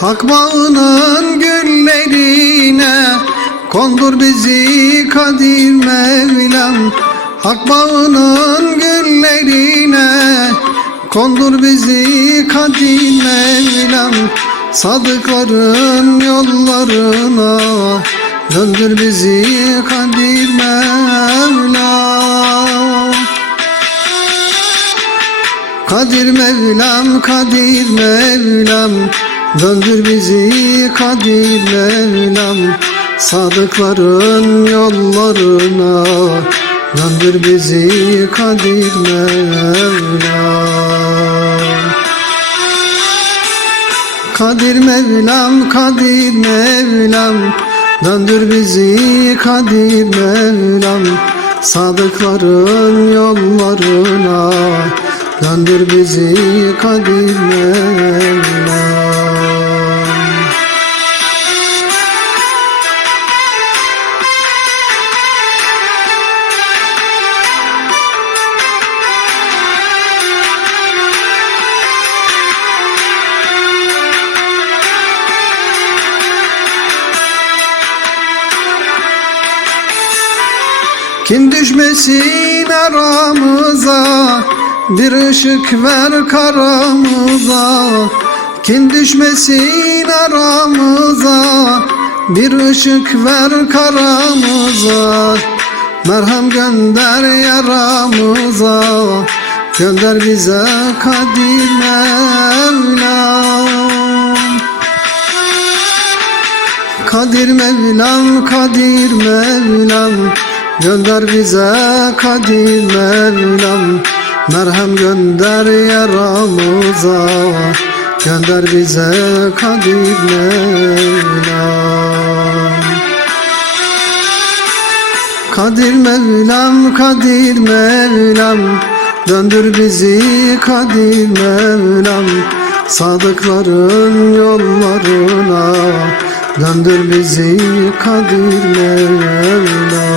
Hak bağının güllerine Kondur bizi Kadir Mevlam. Hak bağının güllerine Kondur bizi Kadir Mevlam. Sadıkların yollarına Döndür bizi Kadir Mevlam. Kadir Mevlam, Kadir Mevlam Döndür bizi Kadir Mevlam Sadıkların yollarına. Döndür bizi Kadir Mevlam. Kadir Mevlam, Kadir Mevlam Döndür bizi Kadir Mevlam Sadıkların yollarına. Döndür bizi Kadir Mevlam Kim düşmesin aramıza? Bir ışık ver karamıza Kim düşmesin aramıza? Bir ışık ver karamıza Merhem gönder yaramıza. Gönder bize Kadir Mevlam. Kadir Mevlam, Kadir Mevlam Gönder bize Kadir Mevlam. Merhem gönder yaramıza. Gönder bize Kadir Mevlam. Kadir Mevlam, Kadir Mevlam. Döndür bizi Kadir Mevlam. Sadıkların yollarına Döndür bizi Kadir Mevlam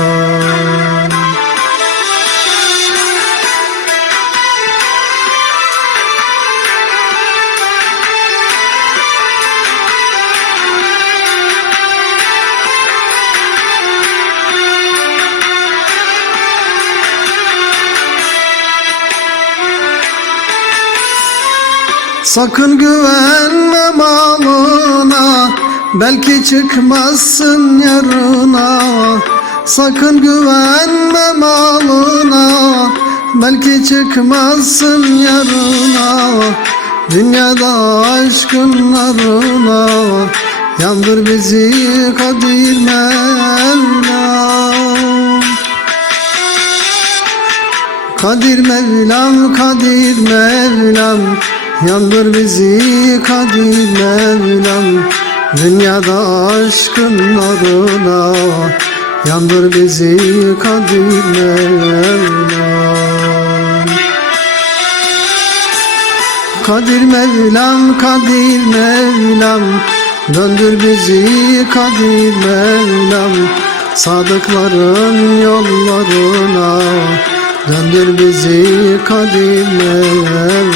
Sakın güvenme malına Belki çıkmazsın yarına. Sakın güvenme malına. Belki çıkmazsın yarına. Dünyada aşkın narına. Yandır bizi Kadir Mevlam Kadir Mevlam, Kadir Mevlam. Yandır bizi Kadir Mevlam Dünyada aşkın narına Yandır bizi Kadir Mevlam Kadir Mevlam, Kadir Mevlam Döndür bizi Kadir Mevlam. Sadıkların yollarına Döndür bizi Kadir Mevlam